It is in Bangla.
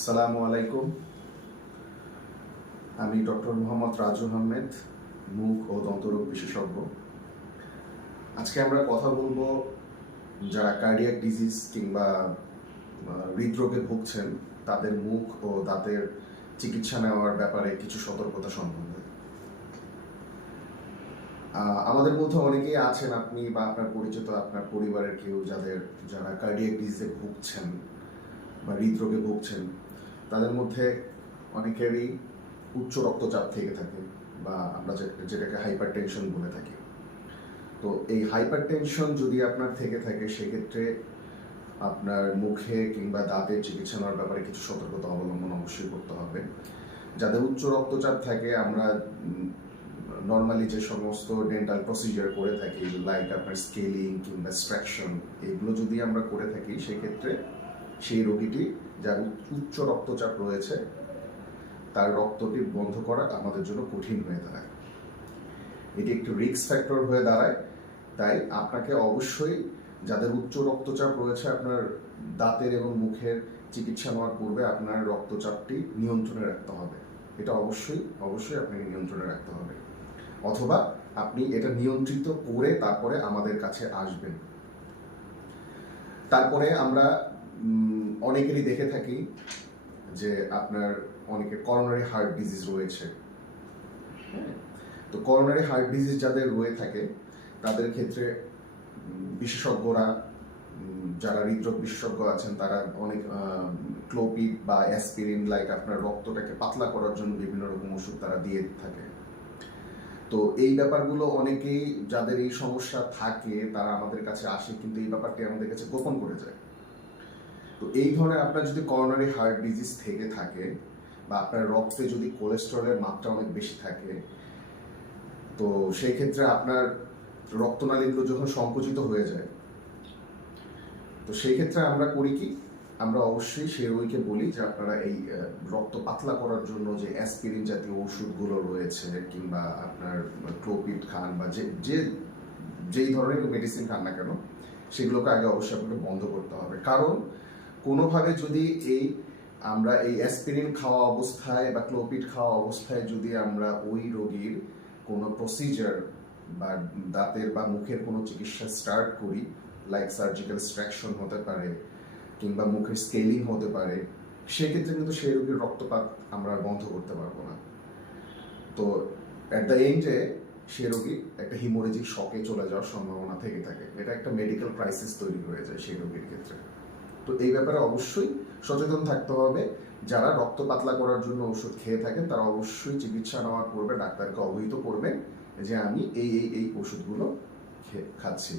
আসসালামু আলাইকুম। আমি ডক্টর মোহাম্মদ রাজু আহমেদ, মুখ ও দন্তরোগ বিশেষজ্ঞ। আজকে আমরা কথা বলব যারা কার্ডিয়াক ডিজিজ কিংবা হৃদরোগে ভুগছেন, তাদের মুখ ও দাঁতের চিকিৎসা নেওয়ার ব্যাপারে কিছু সতর্কতা সম্বন্ধে। আমাদের মধ্যে অনেকেই আছেন আপনি বা আপনার পরিচিত, আপনার পরিবারের কেউ যাদের, যারা কার্ডিয়াক ডিজিজে ভুগছেন বা হৃদরোগে ভুগছেন। তাদের মধ্যে অনেকেরই উচ্চ রক্তচাপ থেকে থাকে বা আমরা যেটাকে হাইপার টেনশন বলে থাকি। তো এই হাইপার টেনশন যদি আপনার থেকে থাকে, সেক্ষেত্রে আপনার মুখে কিংবা দাঁতের চিকিৎসা নেওয়ার ব্যাপারে কিছু সতর্কতা অবলম্বন অবশ্যই করতে হবে। যাদের উচ্চ রক্তচাপ থাকে, আমরা নর্মালি যে সমস্ত ডেন্টাল প্রসিজার করে থাকি লাইক আপনার স্কেলিং কিংবা স্ট্রাকশন এগুলো যদি আমরা করে থাকি, সেক্ষেত্রে সেই রোগীটি যার উচ্চ- রক্তচাপ রয়েছে, তার রক্তটি বন্ধ করা আমাদের জন্য কঠিন হয়ে দাঁড়ায়। এটি একটি রিস্ক ফ্যাক্টর হয়ে দাঁড়ায়। তাই আপনাকে অবশ্যই যাদের উচ্চ রক্তচাপ রয়েছে আপনার দাঁতের এবং মুখের চিকিৎসা নেওয়ার পূর্বে আপনার রক্তচাপটি নিয়ন্ত্রণে রাখতে হবে। এটা অবশ্যই অবশ্যই আপনাকে নিয়ন্ত্রণে রাখতে হবে। অথবা আপনি এটা নিয়ন্ত্রিত করে তারপরে আমাদের কাছে আসবেন। তারপরে আমরা অনেকেরই দেখে থাকি যে আপনার অনেকে করোনারি হার্ট ডিজিজ রয়েছে। হ্যাঁ? তো করোনারি হার্ট ডিজিজ যাদের রয়ে থাকে, তাদের ক্ষেত্রে বিশেষজ্ঞরা যারা হৃদরোগ বিশেষজ্ঞ আছেন, তারা অনেক ক্লোপিড বা অ্যাসপিরিন লাইক আপনার রক্তটাকে পাতলা করার জন্য বিভিন্ন রকম ওষুধ তারা দিয়ে থাকে। তো এই ব্যাপারগুলো অনেকেই, যাদের এই সমস্যা থাকে, তারা আমাদের কাছে আসে, কিন্তু এই ব্যাপারটি আমাদের কাছে গোপন করে যায়। তো এই ধরনের আপনার যদি করোনারি হার্ট ডিজিজ থেকে থাকে বা আপনার রক্তে যদি কোলেস্টেরলের মাত্রা অনেক বেশি থাকে, তো সেই ক্ষেত্রে আপনার রক্তনালীগুলো যখন সংকুচিত হয়ে যায়, তো সেই ক্ষেত্রে আমরা করি কি? আমরা অবশ্যই সেই রোগীকে বলি যে আপনারা এই রক্ত পাতলা করার জন্য যে অ্যাসপিরিন জাতীয় ওষুধগুলো রয়েছে কিংবা আপনার ক্লোপিড খান বা যে যে, যেই ধরনের মেডিসিন খান না কেন, সেগুলোকে আগে অবশ্যই আপনাকে বন্ধ করতে হবে। কারণ কোনোভাবে যদি এই আমরা এই অ্যাসপিরিন খাওয়া অবস্থায় বা ক্লোপিড খাওয়া অবস্থায় যদি আমরা ওই রোগীর কোনো প্রসিজার বা দাঁতের বা মুখের কোনো চিকিৎসা স্টার্ট করি লাইক সার্জিক্যাল স্ট্রাকশন হতে পারে কিংবা মুখের স্কেলিং হতে পারে, সেক্ষেত্রে কিন্তু সেই রোগীর রক্তপাত আমরা বন্ধ করতে পারব না। তো অ্যাট দ্য এন্ডে সে রোগী একটা হিমোরেজিক শকে চলে যাওয়ার সম্ভাবনা থেকে থাকে। এটা একটা মেডিকেল ক্রাইসিস তৈরি হয়ে যায় সেই রোগীর ক্ষেত্রে। তো এই ব্যাপারে অবশ্যই সচেতন থাকতে হবে। যারা রক্ত পাতলা করার জন্য ওষুধ খেয়ে থাকেন, তারা অবশ্যই চিকিৎসা নেওয়ার পূর্বে ডাক্তারকে অবহিত করবেন যে আমি এই এই এই ওষুধগুলো খাচ্ছি।